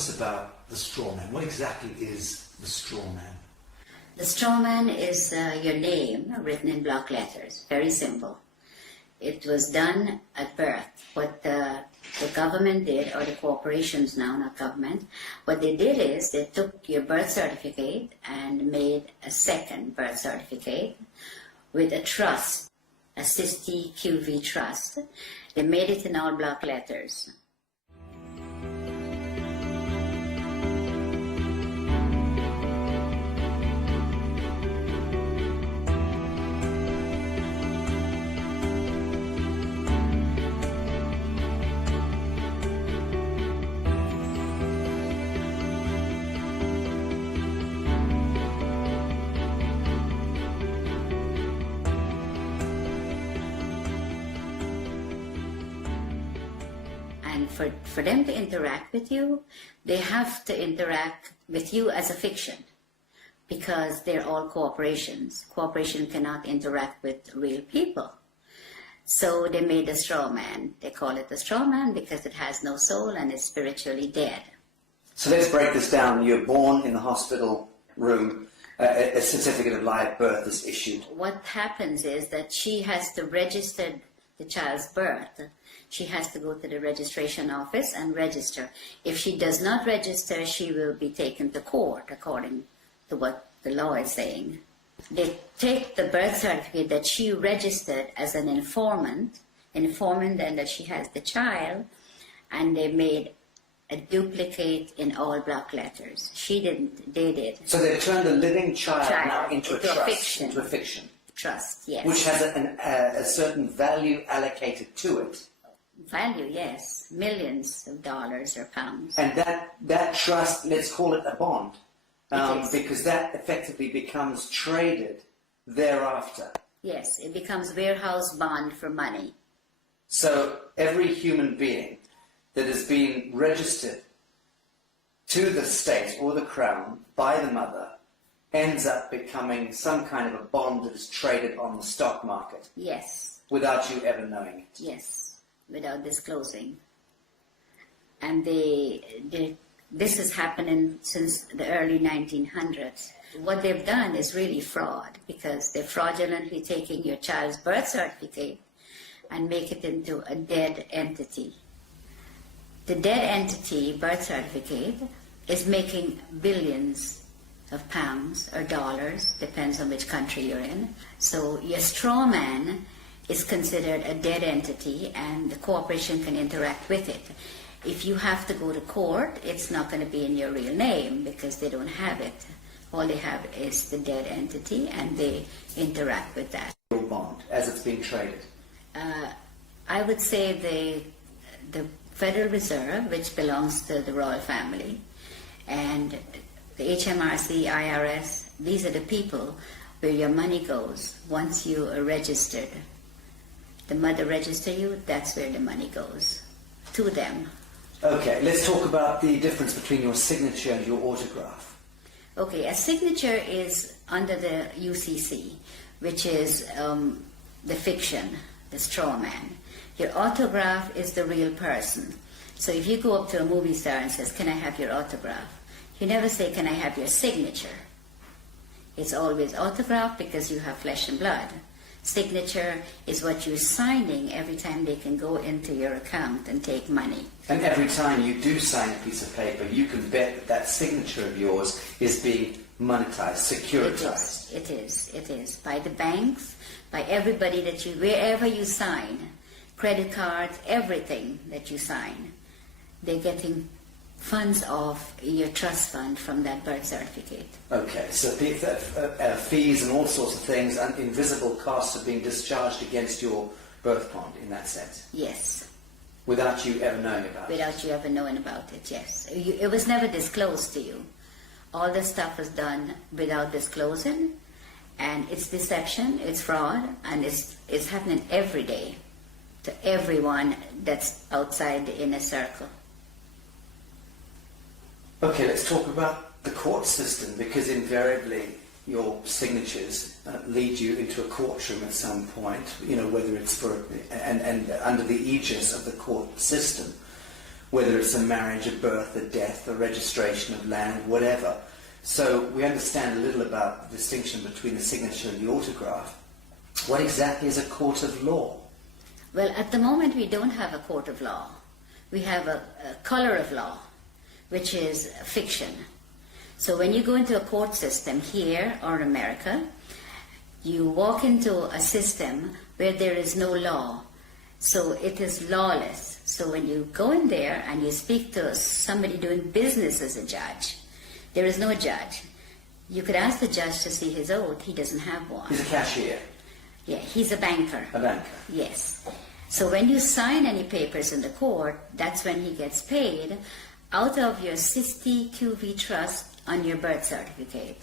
Us about the Strawman. What exactly is the Strawman? The Strawman is your name written in block letters. Very simple. It was done at birth. What the government did, or the corporations now, not government, what they did is they took your birth certificate and made a second birth certificate with a trust, a SISTI QV trust. They made it in all block letters. And for them to interact with you, they have to interact with you as a fiction, because they're all corporations. Corporation cannot interact with real people. So they made a straw man. They call it a straw man because it has no soul and is spiritually dead. So let's break this down. You're born in the hospital room. A certificate of live birth is issued. What happens is that she has to register the child's birth. She has to go to the registration office and register. If she does not register, she will be taken to court, according to what the law is saying. They take the birth certificate that she registered as an informant then that she has the child, and they made a duplicate in all block letters. She didn't, they did. So they've turned a living child now into a trust, fiction. into a fiction. Trust, yes. Which has a certain value allocated to it. Value, yes. Millions of dollars or pounds. And that trust, let's call it a bond, because that effectively becomes traded thereafter. Yes, it becomes warehouse bond for money. So every human being that has been registered to the state or the crown by the mother ends up becoming some kind of a bond that is traded on the stock market. Yes. Without you ever knowing it. Yes, without disclosing. And this is happening since the early 1900s. What they've done is really fraud, because they're fraudulently taking your child's birth certificate and make it into a dead entity. The dead entity birth certificate is making billions of pounds or dollars, depends on which country you're in. So your straw man is considered a dead entity, and the corporation can interact with it. If you have to go to court, it's not going to be in your real name because they don't have it. All they have is the dead entity, and they interact with that. Your bond, as it's being traded. I would say the Federal Reserve, which belongs to the royal family, and the HMRC, IRS, these are the people where your money goes once you are registered. The mother registers you, that's where the money goes, to them. Okay, let's talk about the difference between your signature and your autograph. Okay, a signature is under the UCC, which is the fiction, the straw man. Your autograph is the real person. So if you go up to a movie star and says, "Can I have your autograph?" You never say, "Can I have your signature?" It's always autograph because you have flesh and blood. Signature is what you're signing every time they can go into your account and take money. And every time you do sign a piece of paper, you can bet that that signature of yours is being monetized, securitized. It is. By the banks, by everybody that you, wherever you sign, credit cards, everything that you sign, they're getting funds off your trust fund from that birth certificate. Okay, so fees and all sorts of things and invisible costs are being discharged against your birth bond in that sense? Yes. Without you ever knowing about it? Without you ever knowing about it, yes. It was never disclosed to you. All this stuff was done without disclosing, and it's deception, it's fraud, and it's happening every day to everyone that's outside the inner circle. Okay, let's talk about the court system, because invariably your signatures lead you into a courtroom at some point, you know, whether it's for, and under the aegis of the court system. whether it's a marriage, a birth, a death, a registration of land, whatever. So we understand a little about the distinction between the signature and the autograph. What exactly is a court of law? Well, at the moment we don't have a court of law. We have a color of law, which is fiction. So when you go into a court system here or America, you walk into a system where there is no law. So it is lawless. So when you go in there and you speak to somebody doing business as a judge, there is no judge. You could ask the judge to see his oath. He doesn't have one. He's a cashier. Yeah, he's a banker. A banker. Yes. So when you sign any papers in the court, that's when he gets paid out of your 60 QV trust on your birth certificate.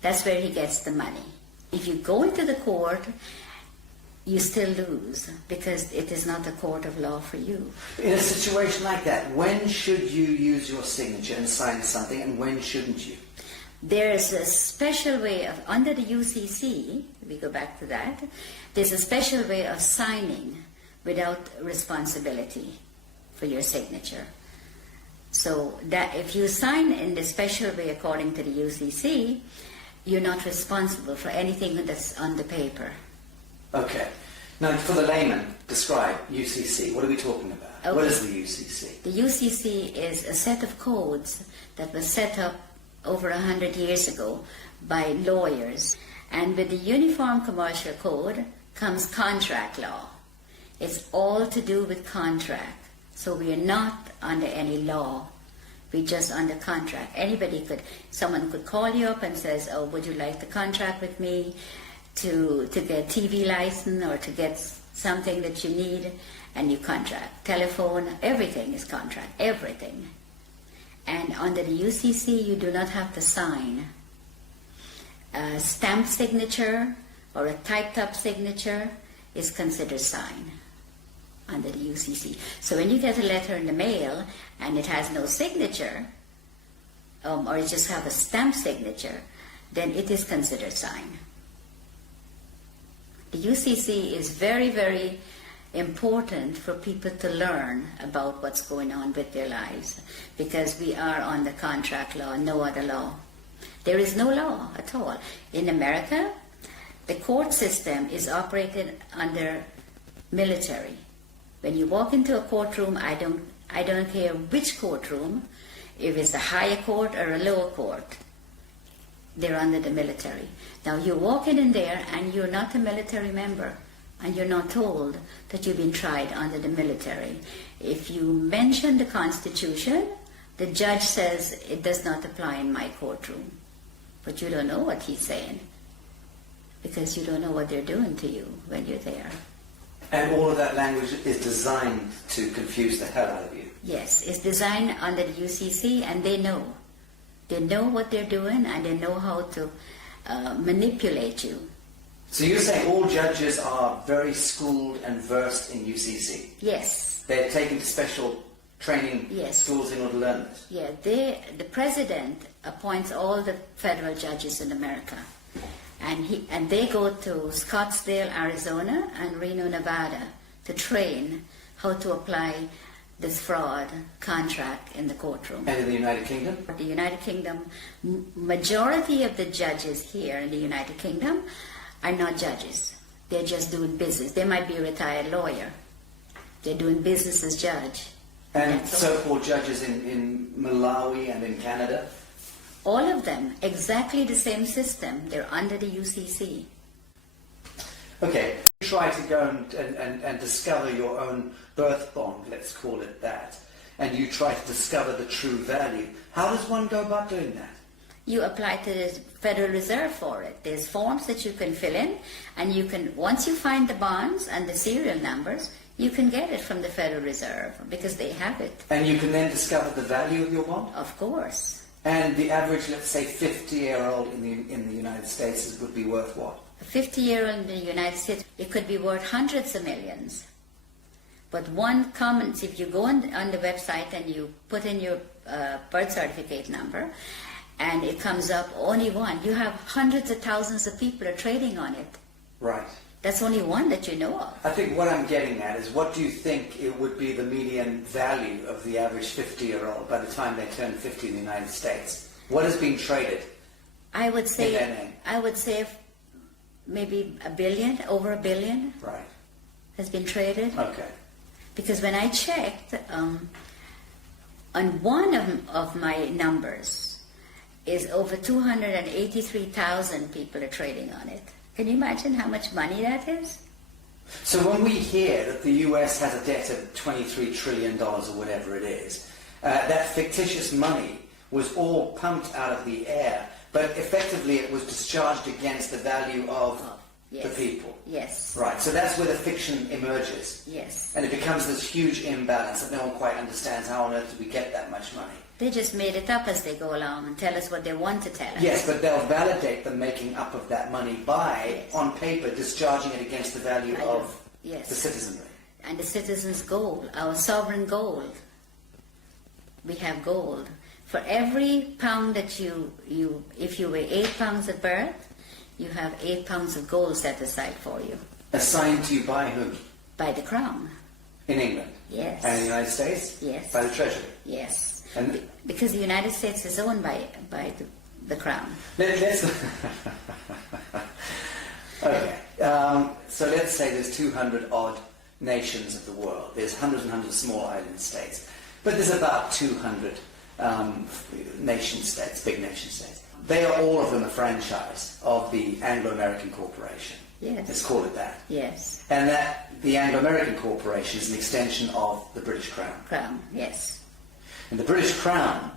That's where he gets the money. If you go into the court, you still lose because it is not a court of law for you. In a situation like that, when should you use your signature and sign something, and when shouldn't you? There is a special way of, under the UCC, we go back to that, there's a special way of signing without responsibility for your signature. So that if you sign in the special way according to the UCC, you're not responsible for anything that's on the paper. Okay. Now, for the layman, describe UCC. What are we talking about? Okay. What is the UCC? The UCC is a set of codes that was set up over 100 years ago by lawyers. And with the Uniform Commercial Code comes contract law. It's all to do with contract. So we are not under any law. We're just under contract. Someone could call you up and says, oh, would you like to contract with me to get TV license or to get something that you need? And you contract. Telephone, everything is contract, everything. And under the UCC, you do not have to sign. A stamped signature or a typed up signature is considered sign under the UCC. So when you get a letter in the mail and it has no signature, or you just have a stamped signature, then it is considered sign. The UCC is very, very important for people to learn about what's going on with their lives, because we are on the contract law, no other law. There is no law at all. In America, the court system is operated under military. When you walk into a courtroom, I don't care which courtroom, if it's a higher court or a lower court, they're under the military. Now you walk in there and you're not a military member, and you're not told that you've been tried under the military. If you mention the Constitution, the judge says it does not apply in my courtroom. But you don't know what he's saying, because you don't know what they're doing to you when you're there. And all of that language is designed to confuse the hell out of you. Yes, it's designed under the UCC, and they know. They know what they're doing, and they know how to manipulate you. So you're saying all judges are very schooled and versed in UCC? Yes. They're taken to special training Yes. schools in order to learn this? Yeah, the president appoints all the federal judges in America. And they go to Scottsdale, Arizona and Reno, Nevada to train how to apply this fraud contract in the courtroom. And in the United Kingdom? The United Kingdom, majority of the judges here in the United Kingdom are not judges. They're just doing business. They might be a retired lawyer. They're doing business as judge. And so-called judges in Malawi and in Canada? All of them, exactly the same system. They're under the UCC. Okay, you try to go and discover your own birth bond, let's call it that, and you try to discover the true value. How does one go about doing that? You apply to the Federal Reserve for it. There's forms that you can fill in, and you can, once you find the bonds and the serial numbers, you can get it from the Federal Reserve because they have it. And you can then discover the value of your bond? Of course. And the average, let's say, 50-year-old in the United States would be worth what? A 50-year-old in the United States, it could be worth hundreds of millions. But one common, if you go on the website and you put in your birth certificate number, and it comes up only one, you have hundreds of thousands of people are trading on it. Right. That's only one that you know of. I think what I'm getting at is, what do you think it would be the median value of the average 50-year-old by the time they turn 50 in the United States? What is being traded? I would In their name. say maybe $1 billion, over $1 billion Right. has been traded. Okay. Because when I checked, on one of my numbers is over 283,000 people are trading on it. Can you imagine how much money that is? So when we hear that the US has a debt of $23 trillion or whatever it is, that fictitious money was all pumped out of the air, but effectively it was discharged against the value of Yes. the people. Yes. Right, so that's where the fiction emerges. Yes. And it becomes this huge imbalance that no one quite understands. How on earth do we get that much money? They just made it up as they go along and tell us what they want to tell us. Yes, but they'll validate the making up of that money by, Yes. on paper, discharging it against the value of Yes. the citizenry. And the citizens' gold, our sovereign gold. We have gold. For every pound that if you weigh 8 pounds at birth, you have 8 pounds of gold set aside for you. Assigned to you by whom? By the crown. In England? Yes. And in the United States? Yes. By the Treasury? Yes. And Because the United States is owned by the crown. let's okay. So let's say there's 200 odd nations of the world. There's hundreds and hundreds of small island states, but there's about 200 nation states, big nation states. They are all of them a franchise of the Anglo-American Corporation. Yes. Let's call it that. Yes. And that the Anglo-American Corporation is an extension of the British Crown. Crown, yes. And the British Crown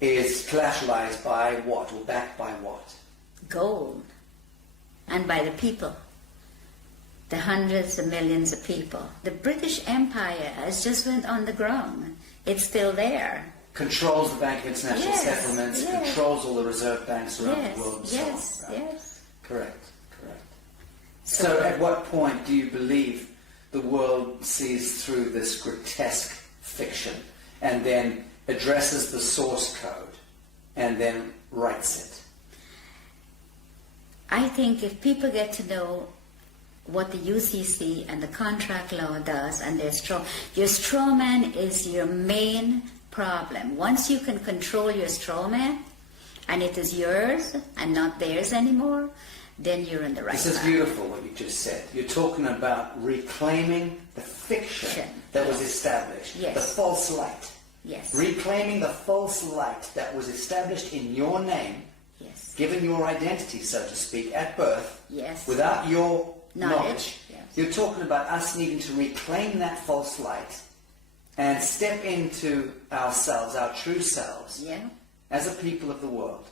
is collateralized by what, or backed by what? Gold. And by the people. The hundreds of millions of people. The British Empire has just went on the ground. It's still there. Controls the Bank of International Yes, Settlements, yes. controls all the reserve banks around Yes, the world and yes, so on. yes. Correct. So at what point do you believe the world sees through this grotesque fiction and then addresses the source code and then writes it? I think if people get to know what the UCC and the contract law does, and your strawman is your main problem. Once you can control your strawman, and it is yours and not theirs anymore, then you're in the right This is path. beautiful what you just said. You're talking about reclaiming the fiction that was established, Yes. the false light. Yes. Reclaiming the false light that was established in your name, Yes. given your identity, so to speak, at birth, Yes. without your Knowledge, knowledge. yes. You're talking about us needing to reclaim that false light and step into ourselves, our true selves, Yeah. as a people of the world,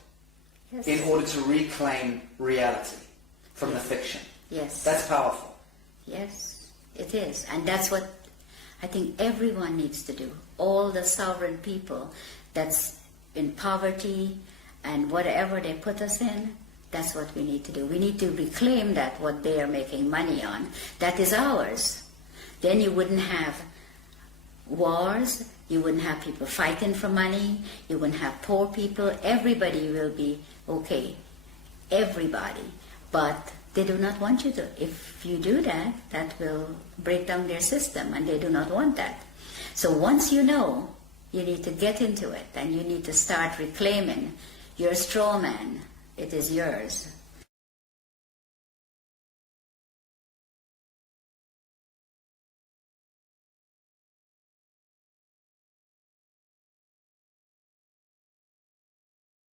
Yes. in order to reclaim reality from the fiction. Yes. That's powerful. Yes, it is. And that's what I think everyone needs to do. All the sovereign people that's in poverty and whatever they put us in, that's what we need to do. We need to reclaim that, what they are making money on. That is ours. Then you wouldn't have wars, you wouldn't have people fighting for money, you wouldn't have poor people. Everybody will be okay. Everybody. But they do not want you to. If you do that, that will break down their system, and they do not want that. So once you know, you need to get into it, and you need to start reclaiming your straw man. It is yours.